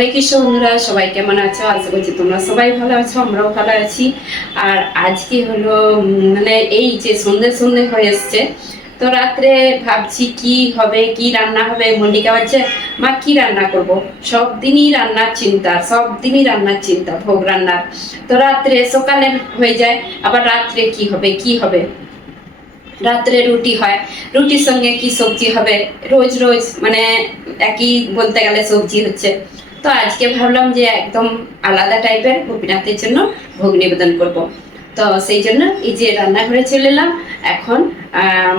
হরে কৃষ্ণ বন্ধুরা, সবাই কেমন আছো? আশা করছি তোমরা সবাই ভালো আছো, আমরাও ভালো আছি। আর আজকে হলো মানে এই যে সন্ধে সন্ধে হয়ে এসছে, তো রাত্রে ভাবছি কি হবে, কি রান্না হবে। মল্লিকা বলছে, মা কি রান্না করব? সব দিনই রান্নার চিন্তা, সব দিনই রান্নার চিন্তা, ভোগ রান্নার। তো রাত্রে সকালে হয়ে যায়, আবার রাত্রে কি হবে কি হবে। রাত্রে রুটি হয়, রুটির সঙ্গে কি সবজি হবে? রোজ রোজ মানে একই বলতে গেলে সবজি হচ্ছে। তো আজকে ভাবলাম যে একদম আলাদা টাইপের গোপীনাথের জন্য ভোগ নিবেদন করব। তো সেই জন্য এই যে রান্নাঘরে চলে এলাম। এখন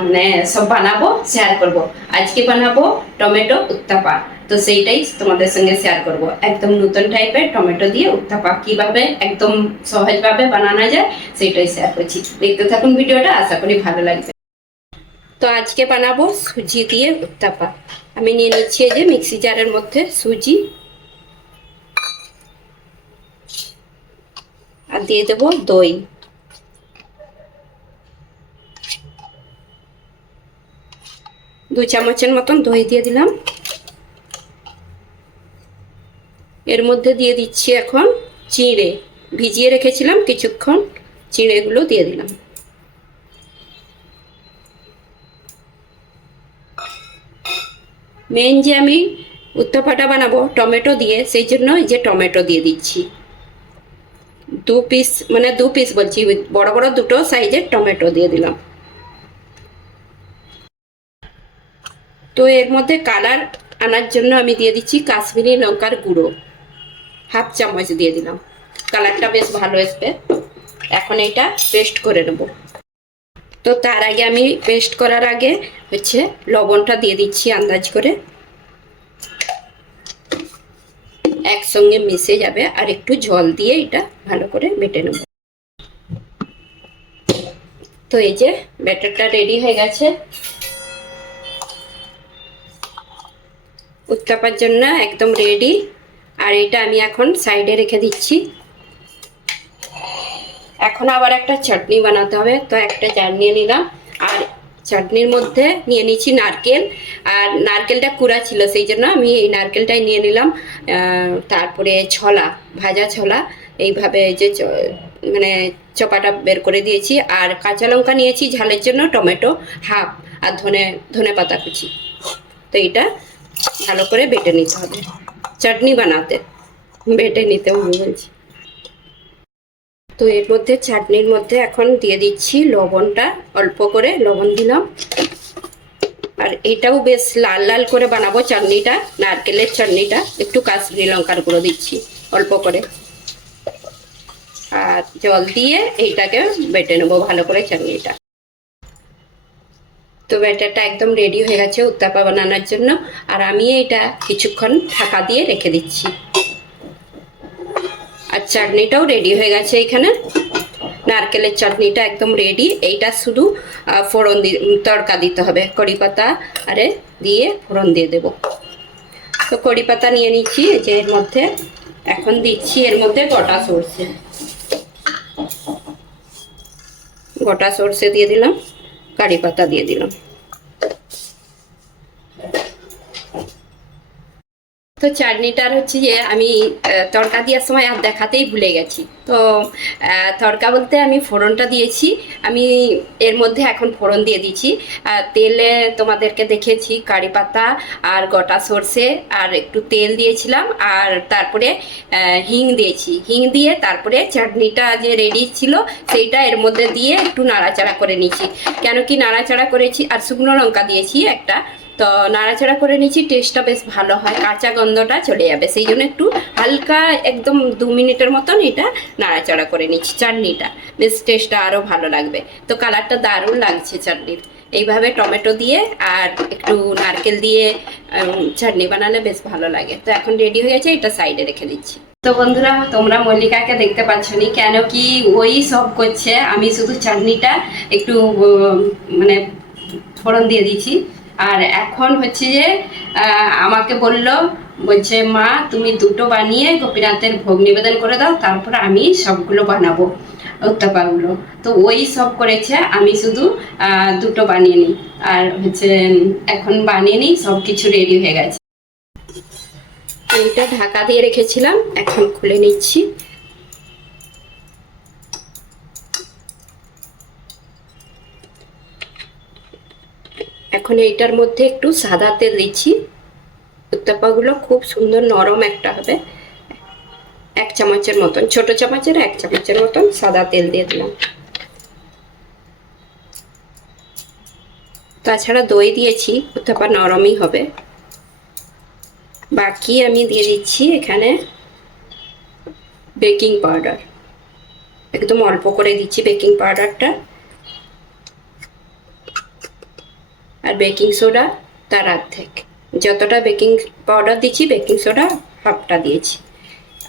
মানে সব বানাবো, শেয়ার করব। আজকে বানাবো টমেটো উত্তাপা। তো সেইটাই তোমাদের সঙ্গে শেয়ার করব। একদম নতুন টাইপের টমেটো দিয়ে উত্তাপা কিভাবে একদম সহজভাবে বানানো যায় সেইটাই শেয়ার করছি। দেখতে থাকুন ভিডিওটা, আশা করি ভালো লাগবে। তো আজকে বানাবো সুজি দিয়ে উত্তাপা। আমি নিয়ে নিচ্ছি এই যে মিক্সি জারের মধ্যে সুজি, আর দিয়ে দেবো দই। দু চামচের মতন দই দিয়ে দিলাম। এর মধ্যে দিয়ে দিচ্ছি এখন চিঁড়ে, ভিজিয়ে রেখেছিলাম কিছুক্ষণ, চিঁড়েগুলো দিয়ে দিলাম। মেন যে আমি উত্তাপাটা বানাবো টমেটো দিয়ে, সেই জন্য এই যে টমেটো দিয়ে দিচ্ছি। দু পিস বলছি, বড় বড় দুটো সাইজের টমেটো দিয়ে দিলাম। তো এর মধ্যে কালার আনার জন্য আমি দিয়ে দিচ্ছি কাশ্মীরি লঙ্কার গুঁড়ো, হাফ চামচ দিয়ে দিলাম। কালারটা বেশ ভালো আসবে। এখন এটা পেস্ট করে নেব। তো তার আগে আমি পেস্ট করার আগে হচ্ছে লবণটা দিয়ে দিচ্ছি আন্দাজ করে, একসঙ্গে মিশে যাবে। আর একটু জল দিয়ে এটা ভালো করে বেটে নেব। তো এই যে ব্যাটারটা রেডি হয়ে গেছে উত্তাপার জন্য, একদম রেডি। আর এটা আমি এখন সাইডে রেখে দিচ্ছি। এখন আবার একটা চাটনি বানাতে হবে। তো একটা জার নিয়ে নিলাম, আর চাটনির মধ্যে নিয়ে নিচ্ছি নারকেল। আর নারকেলটা কুড়া ছিল, সেই জন্য আমি এই নারকেলটাই নিয়ে নিলাম। তারপরে ছোলা, ভাজা ছোলা, এইভাবে যে মানে চপাটা বের করে দিয়েছি। আর কাঁচা লঙ্কা নিয়েছি ঝালের জন্য, টমেটো হাফ, আর ধনে পাতা কুচি। তো এটা ভালো করে বেটে নিতে হবে চাটনি বানাতে, বেটে নিতে হবে বলছি। তো এর মধ্যে চাটনির মধ্যে এখন দিয়ে দিচ্ছি লবণটা, অল্প করে লবণ দিলাম। আর এটাও বেশ লাল লাল করে বানাবো চাটনিটা, নারকেলের চাটনিটা। একটু কাশ্মীরি লঙ্কার গুঁড়ো দিচ্ছি অল্প করে, আর জল দিয়ে এইটাকে বেটে নেবো ভালো করে চাটনিটা। তো ব্যাটারটা একদম রেডি হয়ে গেছে উত্তাপা বানানোর জন্য। আর আমি এটা কিছুক্ষণ ঢাকা দিয়ে রেখে দিচ্ছি। আর চাটনিটাও রেডি হয়ে গেছে এখানে। নারকেলের চাটনিটা একদম রেডি। এইটা শুধু ফোড়ন তড়কা দিতে হবে, কড়ি পাতা আরে দিয়ে ফোড়ন দিয়ে দেব। তো কড়ি পাতা নিয়ে নিচ্ছি যে এর মধ্যে। এখন দিচ্ছি এর মধ্যে গোটা সর্ষে দিয়ে দিলাম, কারি পাতা দিয়ে দিলাম। তো চাটনিটার হচ্ছে যে আমি তড়কা দেওয়ার সময় আর দেখাতেই ভুলে গেছি। তো তড়কা বলতে আমি ফোড়নটা দিয়েছি। আমি এর মধ্যে এখন ফোড়ন দিয়ে দিচ্ছি। তেলে তোমাদেরকে দেখেছি কারি পাতা আর গোটা সর্ষে আর একটু তেল দিয়েছিলাম। আর তারপরে হিং দিয়েছি, হিং দিয়ে তারপরে চাটনিটা যে রেডি ছিল সেইটা এর মধ্যে দিয়ে একটু নাড়াচাড়া করে নিচ্ছি। কেন কি নাড়াচাড়া করেছি, আর শুকনো লঙ্কা দিয়েছি একটা। তো নাড়াচাড়া করে নিচ্ছি, টেস্টটা বেশ ভালো হয়, কাঁচা গন্ধটা চলে যাবে। সেই জন্য একটু হালকা একদম 2 মিনিটের মতন এটা নাড়াচাড়া করে নিচ্ছি। চাটনিটা বেশ টেস্টটা আরও ভালো লাগবে। তো কালারটা দারুণ লাগছে চাটনির। এইভাবে টমেটো দিয়ে আর একটু নারকেল দিয়ে চাটনি বানালে বেশ ভালো লাগে। তো এখন রেডি হয়ে গেছে, এটা সাইডে রেখে দিচ্ছি। তো বন্ধুরা, তোমরা মল্লিকাকে দেখতে পাচ্ছ নি, কেন কি ওই সব করছে, আমি শুধু চাটনিটা একটু মানে ফোড়ন দিয়ে দিচ্ছি। আর এখন হচ্ছে যে আমাকে বলছে, মা তুমি দুটো বানিয়ে গোপীনাথের ভোগ নিবেদন করে দাও, তারপর আমি সবগুলো বানাবো উত্তাপাগুলো। তো ওই সব করেছে, আমি শুধু দুটো বানিয়ে নিই। আর হচ্ছে এখন বানিয়ে নিই, সব কিছু রেডি হয়ে গেছে। এইটা ঢাকা দিয়ে রেখেছিলাম, এখন খুলে নিচ্ছি। এখন এইটার মধ্যে একটু সাদা তেল দিচ্ছি। উত্তাপাগুলো খুব সুন্দর নরম একটা হবে। 1 চামচের মতন, ছোট চামচের 1 চামচের মতন সাদা তেল দিয়ে দিলাম। তাছাড়া দই দিয়েছি, উত্তাপা নরমই হবে। বাকি আমি দিয়ে দিচ্ছি এখানে বেকিং পাউডার, একদম অল্প করে দিচ্ছি বেকিং পাউডারটা। আর বেকিং সোডা তার অর্ধেক, যতটা বেকিং পাউডার দিচ্ছি বেকিং সোডা হাফটা দিয়েছি।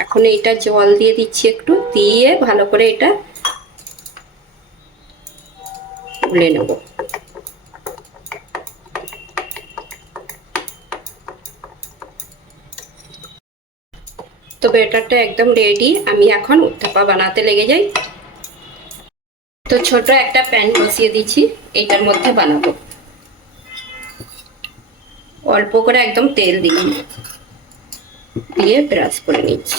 এখন এইটা জল দিয়ে দিচ্ছি একটু, দিয়ে ভালো করে এটা গুলে নেব। তো ব্যাটারটা একদম রেডি, আমি এখন উত্তাপা বানাতে লেগে যাই। তো ছোট একটা প্যান বসিয়ে দিচ্ছি, এইটার মধ্যে বানাবো। অল্প করে একদম তেল দিয়ে ব্রাশ করে নিচ্ছি।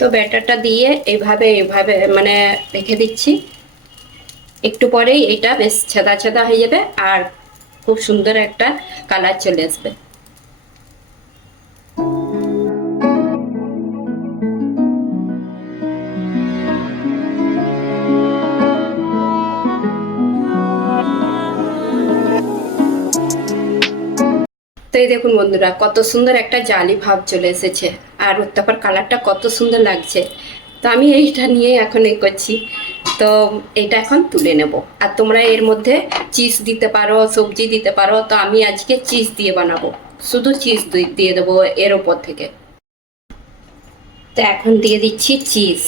তো ব্যাটারটা দিয়ে এভাবে মানে রেখে দিচ্ছি। একটু পরেই এটা বেশ ছেদা ছেদা হয়ে যাবে আর খুব সুন্দর একটা কালার চলে আসবে। তো এই দেখুন বন্ধুরা, কত সুন্দর একটা জালি ভাব চলে এসেছে আর উত্তাপার কালারটা কত সুন্দর লাগছে। তো আমি এইটা নিয়ে এখন করছি। তো এটা এখন তুলে নেব। আর তোমরা এর মধ্যে চিজ দিতে পারো, সবজি দিতে পারো। তো আমি আজকে চিজ দিয়ে বানাবো, শুধু চিজ দিয়ে দেবো এর ওপর থেকে। তো এখন দিয়ে দিচ্ছি চিজ।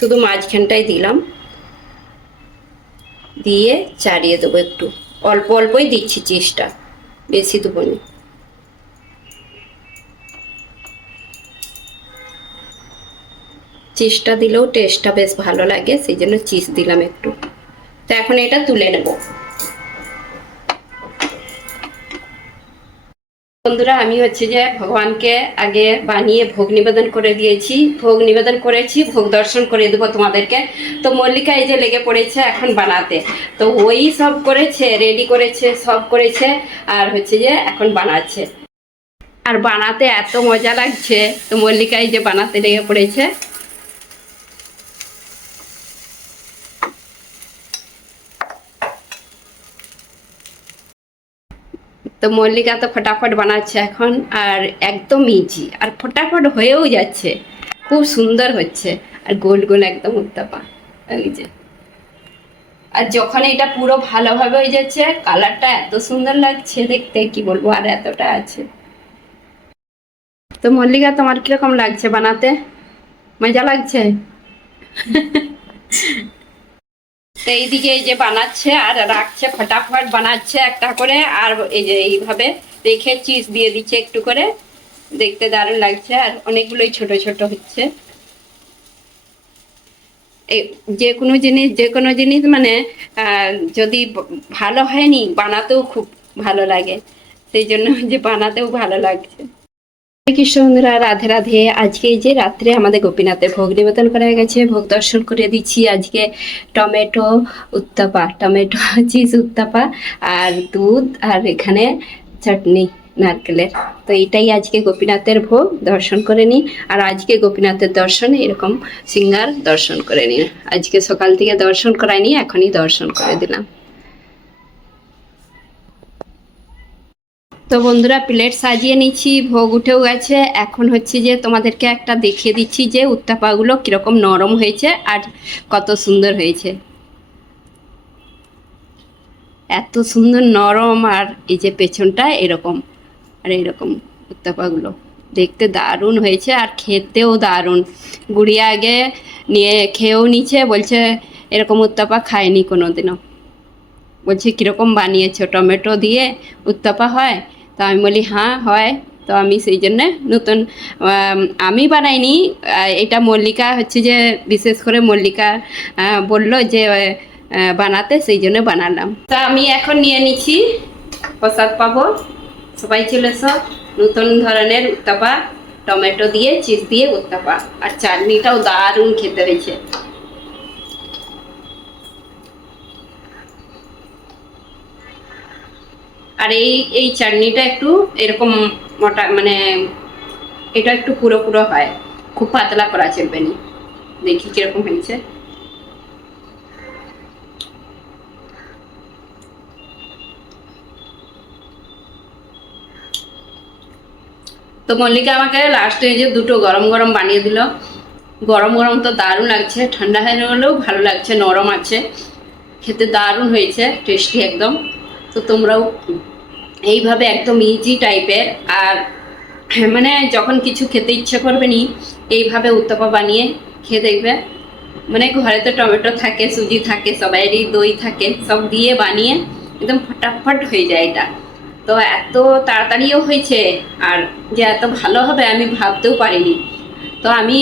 শুধু মাঝখানটাই দিলাম, দিয়ে চাড়িয়ে দেবো একটু। অল্প অল্পই দিচ্ছি চিজটা, বেশি দেবো না। চিজটা দিলেও টেস্টটা বেশ ভালো লাগে, সেই জন্য চিজ দিলাম একটু। তো এখন এটা তুলে নেব। বন্ধুরা, আমি হচ্ছে যে ভগবানকে আগে বানিয়ে ভোগ নিবেদন করে দিয়েছি, ভোগ নিবেদন করেছি, ভোগ দর্শন করে দেবো তোমাদেরকে। তো মল্লিকা এই যে লেগে পড়েছে এখন বানাতে। তো ওই সব করেছে, রেডি করেছে, সব করেছে, আর হচ্ছে যে এখন বানাচ্ছে। আর বানাতে এত মজা লাগছে, তো মল্লিকা এই যে বানাতে লেগে পড়েছে। তো মল্লিকা তো ফটাফট বানাচ্ছে এখন, আর একদম ইজি আর ফটাফট হয়েও যাচ্ছে, খুব সুন্দর হচ্ছে। আর গোল গোল একদম উত্তাপা এই যে। আর যখন এটা পুরো ভালোভাবে হয়ে যাচ্ছে, কালারটা এত সুন্দর লাগছে দেখতে, কি বলবো, আর এতটা আছে। তো মল্লিকা, তোমার কিরকম লাগছে বানাতে? মজা লাগছে? তো এইদিকে এই যে বানাচ্ছে আর রাখছে, ফটাফট বানাচ্ছে একটা করে। আর এই যে এইভাবে রেখে চিজ দিয়ে দিচ্ছে একটু করে, দেখতে দারুণ লাগছে। আর অনেকগুলোই ছোট ছোট হচ্ছে। যে কোনো জিনিস মানে যদি ভালো হয়নি, বানাতেও খুব ভালো লাগে, সেই জন্য যে বানাতেও ভালো লাগছে। কৃষ্ণ বন্ধুরা, রাধে রাধে। আজকে এই যে রাত্রে আমাদের গোপীনাথের ভোগ নিবেদন করা গেছে, ভোগ দর্শন করে দিচ্ছি। আজকে টমেটো উত্তাপা, টমেটো চিজ উত্তাপা, আর দুধ, আর এখানে চাটনি নারকেলের। তো এইটাই আজকে গোপীনাথের ভোগ দর্শন করে নিই। আর আজকে গোপীনাথের দর্শন এরকম সিঙ্গার দর্শন করে নিই। আজকে সকাল থেকে দর্শন করায়নি, এখনই দর্শন করে দিলাম। তো তো বন্ধুরা প্লেট সাজিয়ে নিচ্ছি, ভোগ উঠেও গেছে। এখন হচ্ছে যে তোমাদেরকে একটা দেখিয়ে দিচ্ছি যে উত্তাপাগুলো কীরকম নরম হয়েছে আর কত সুন্দর হয়েছে। এত সুন্দর নরম, আর এই যে পেছনটা এরকম, আর এরকম উত্তাপাগুলো দেখতে দারুণ হয়েছে আর খেতেও দারুণ। গুড়িয়া আগে নিয়ে খেয়েও নিচ্ছে, বলছে এরকম উত্তাপা খায়নি কোনো দিনও। বলছে কীরকম বানিয়েছো, টমেটো দিয়ে উত্তাপা হয়? তো আমি বলি হ্যাঁ হয়। তো আমি সেই জন্যে নতুন, আমি বানাইনি, এটা মল্লিকা হচ্ছে যে বিশেষ করে মল্লিকা বললো যে বানাতে, সেই জন্য বানালাম। তা আমি এখন নিয়ে নিচ্ছি, প্রসাদ পাবো। সবাই চলে এসো। নতুন ধরনের উত্তাপা, টমেটো দিয়ে চিজ দিয়ে উত্তাপা, আর চাটনিটাও দারুণ খেতে হয়েছে। আর এই চাটনিটা একটু এরকম মোটা, মানে এটা একটু পুরো পুরো হয়, খুব পাতলা করা চলবে না। দেখি কিরকম হয়েছে। তো মল্লিকা আমাকে লাস্টে যে দুটো গরম গরম বানিয়ে দিল। গরম গরম তো দারুণ লাগছে, ঠান্ডা হয়ে গেলেও ভালো লাগছে, নরম আছে, খেতে দারুণ হয়েছে, টেস্টি একদম। তো তোমরাও এইভাবে একদম ইজি টাইপের, আর মানে যখন কিছু খেতে ইচ্ছে করবে নি, এইভাবে উত্তাপা বানিয়ে খেয়ে দেখবে। মানে ঘরে তো টমেটো থাকে, সুজি থাকে, সবাইয়েরই দই থাকে, সব দিয়ে বানিয়ে একদম ফটাফট হয়ে যায় এটা। তো এত তাড়াতাড়িও হয়েছে, আর যে এত ভালো হবে আমি ভাবতেও পারিনি। তো আমি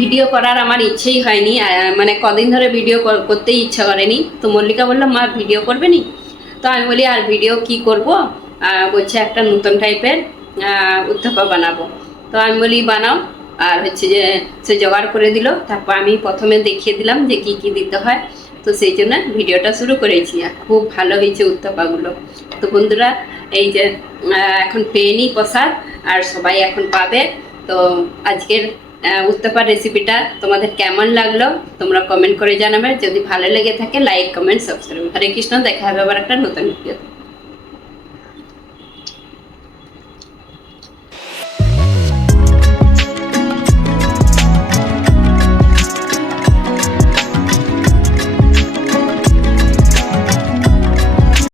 ভিডিও করার আমার ইচ্ছেই হয়নি, মানে কদিন ধরে ভিডিও করতেই ইচ্ছা করেনি। তো মল্লিকা বললাম মা ভিডিও করবে নি? তো আমি বলি আর ভিডিও কি করব, বলছে একটা নতুন টাইপের উত্তাপা বানাবো। তো আমি বলি বানাও। আর হচ্ছে যে সে জোগাড় করে দিল, তারপর আমি প্রথমে দেখিয়ে দিলাম যে কি কি দিতে হয়। তো সেই জন্য ভিডিওটা শুরু করেছি, আর খুব ভালো হয়েছে উত্তাপাগুলো। তো বন্ধুরা এই যে এখন পেয়ে নিই প্রসাদ, আর সবাই এখন পাবে। তো আজকের উত্তাপার রেসিপিটা তোমাদের কেমন লাগলো তোমরা কমেন্ট করে জানাবে। যদি ভালো লেগে থাকে লাইক কমেন্ট সাবস্ক্রাইব। হরে কৃষ্ণ, দেখা হবে আবার একটা নতুন ভিডিও।